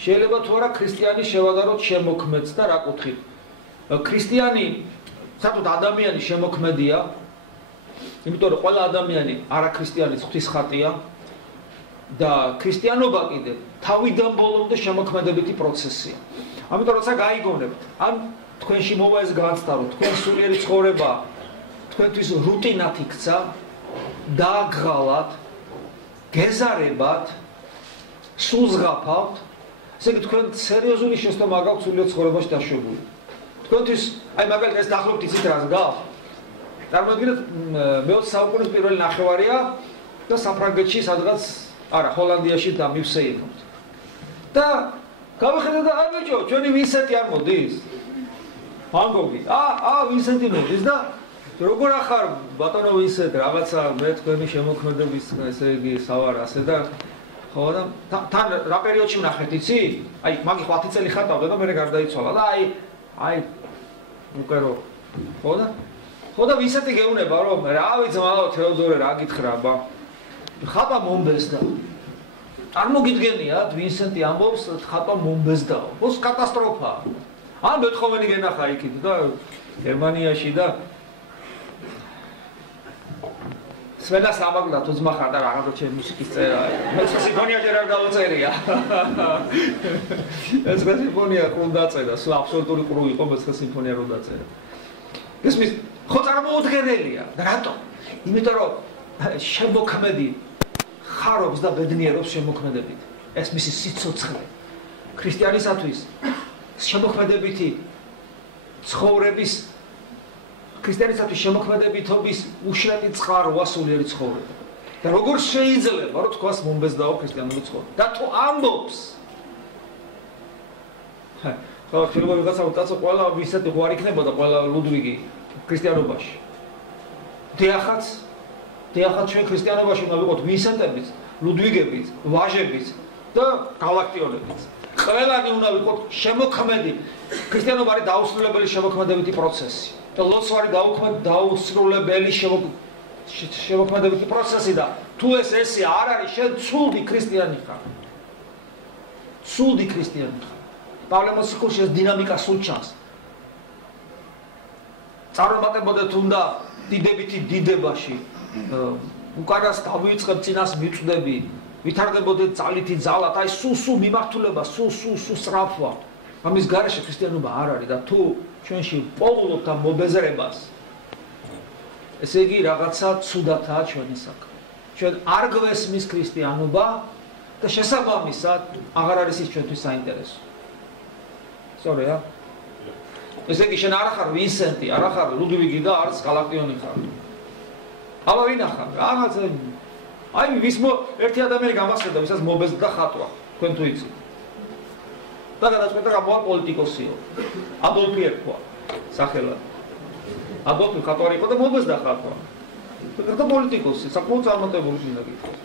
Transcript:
შეიძლება თუ არა ქრისტიანი შევადაროთ შემოქმედს და რა კუთხით. ქრისტიანი საერთოდ ადამიანი შემოქმედია, იმიტომ რომ ყველა ადამიანი არაქრისტიანის ღვთისხატია და ქრისტიანობა კიდე თავიდან ბოლომდე შემოქმედებითი პროცესია. ამიტომ როცა გაიგონებთ, ან თქვენში მოვა ეს განცდა, რომ თქვენ სულიერი ცხოვრება თქვენთვის რუტინად იქცა, დააგღალათ, გეზარებათ, სულს ღაფავთ, ესე იგი თქვენ სერიოზული შეცდომა გაქვთ სულიერ ცხოვრებაში დაშვებული. თქვენთვის, აი მაგალითად ეს დაახლოებით იცით რას გავს? წარმოიდგინეთ, მე-20 საუკუნის პირველი ნახევარია და საფრანგეთში სადღაც, არა, ჰოლანდიაში და მივსეირნოთ. და გავიხედე და აი ბიჭო, ჩვენი ვინსენტი არ მოდის? ვან გოგი. ვინსენტი მოდის და როგორ ახარ ბატონო ვინსენტ, რაღაცა მე თქვენი შემოქმედების, ესე იგი, სავარ ასე და ხო და თან რა პერიოდში ვნახეთ, იცი? აი, მაგი 10 წელი ხატავდა და მე გარდაიცვალა და აი უკვე რო ხო და ვინსენტი გეუბნება რომ რავი ძმაო თეოდორე რა გითხრა ბა ხატა მომბეზდა წარმოგიდგენიათ ვინსენტი ამბობს ხატა მომბეზდაო ბოს კატასტროფაა ან ბეთჰოვენი გენახა იქით და გერმანიაში და სვენას ამაგდა თუ ძმა ხარ და რაღაცა ჩემი მუსიკის წერა მე სიმფონია ჯერ არ დავწერია ეს სიმფონია რომ დაწერა სულ აბსოლუტური ყრუ იყო მე სიმფონია რომ დაწერა ისმის ხო წარმოუდგენელია და რატო იმიტომ რომ შემოქმედი ხარობს და ბედნიერობს შემოქმედებით ეს მისი სიცოცხლე ქრისტიანისათვის შემოქმედებითი ცხოვრების ქრისტიანისათვის შემოქმედებითობის უშრეთი წყაროა სულიერი ცხოვრება და როგორ შეიძლება რომ თქვას მომბეზდაო ქრისტიანული ცხოვრება და თუ ამბობს ხო შეიძლება ვიღაცა უტაცო ყველა ვისაც ხო არ იქნებოდა ყველა ლუდვიგი ქრისტიანობაში დიახაც ჩვენ ქრისტიანობაში უნდა ვიყოთ ვინსენტებიც ლუდვიგებიც ვაჟებიც და გალაქტიონებიც ყველანი უნდა ვიყოთ შემოქმედი ქრისტიანობა არის დაუსრულებელი შემოქმედებითი პროცესი და ლოცვა არის დაუსრულებელი შემოქმედებითი პროცესი და თუ ესე არ არის შენ ცუდი ქრისტიანი ხარ ცუდი ქრისტიანი ხარ პავლე მოციქულში ეს დინამიკა სულ ჩანს წარმატებოდეთ უნდა დიდებითი დიდებაში უკანას დავიწყებ წინას მიწვდები ვითარდებოდეთ ძალითი ძალად აი სულ მიმართულება სულ სწრაფვა ამის გარეშე ქრისტიანობა არ არის და თუ ჩვენში პოულობთ ამ მობეზრებას ესე იგი რაღაცა ცუდათაა ჩვენი საქმე ჩვენ არ გვესმის ქრისტიანობა და შესაბამისად აღარ არის ის ჩვენთვის საინტერესო სწორია ესე იგი შენ არ ახარ ვინსენტი არ ახარ ლუდვიგი და არც გალაქტიონი ხარ აბა ვინ ახარ რაღაცა აი ერთი ადამიანი გამასწრდა ვისაც მობეზდა ხატვა თქვენ თუ იცით და გადაწყვეტა გამოვა პოლიტიკოსიო ადოლფი ერქვა სახელად ადოლფი ხატვარი იყო და მობეზდა ხატვა და პოლიტიკოსი საკმაოდ წარმატებული მინდა გითხრათ